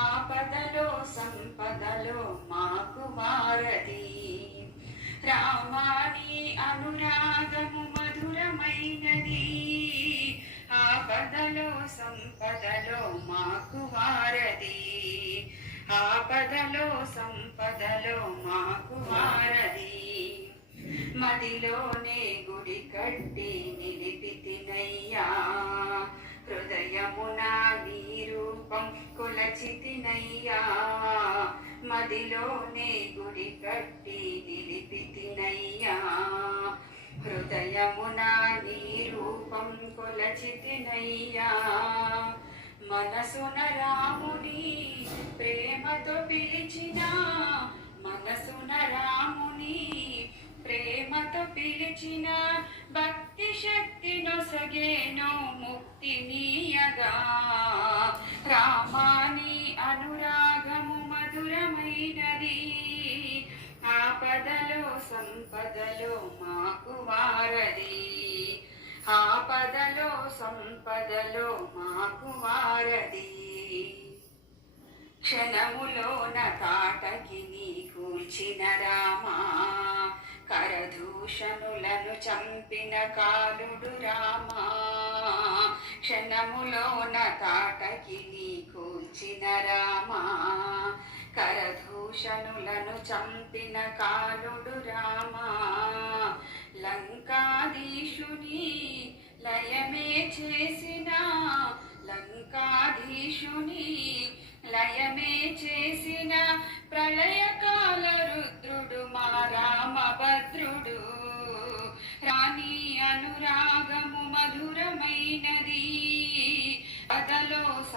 ఆపదలో సంపదలో మాకు వారది రామాని అనురాగము మధురమైనది. ఆపదలో సంపదలో మాకు వారది ఆపదలో సంపదలో మాకు వారది మదిలోనే గుడి కట్టి నిలిపితినయ్యా హృదయమున కొలచితినయ్యా. మదిలోనే గుడి కట్టి నిలిపితినయ్యా. హృదయమున నీ రూపం కొలచితినయ్యా. మనసున రాముని ప్రేమతో పిలిచిన మనసున రాముని ప్రేమతో పిలిచిన భక్తి శక్తి నొసగేనో ముక్తి నీయగా. రామాని అనురాగము మధురమైనది. ఆపదలో సంపదలో మాకు వారది. ఆపదలో సంపదలో మాకు వారది. క్షణములోన తాటకి నీ కూల్చిన రామా. కరదూషణులను చంపిన కాలుడు రామా. క్షణములోన తాటకి నీ కూల్చిన రామా. కరదూషణులను చంపిన కాలుడు రామా. లంకాధీశుని లయమే చేసిన లంకాధీశుని లయమే చేసిన ప్రళయకాల రుద్రుడు మా రామభద్రుడు. రాణి అనురాగము మధురమైనది.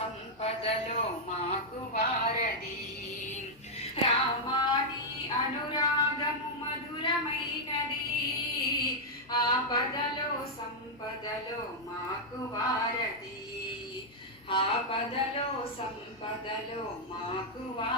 సంపదలో మాకు వారది రామాని అనురాగము మధురమైనది. ఆపదలో సంపదలో మాకు వారది ఆపదలో సంపదలో మాకు వారది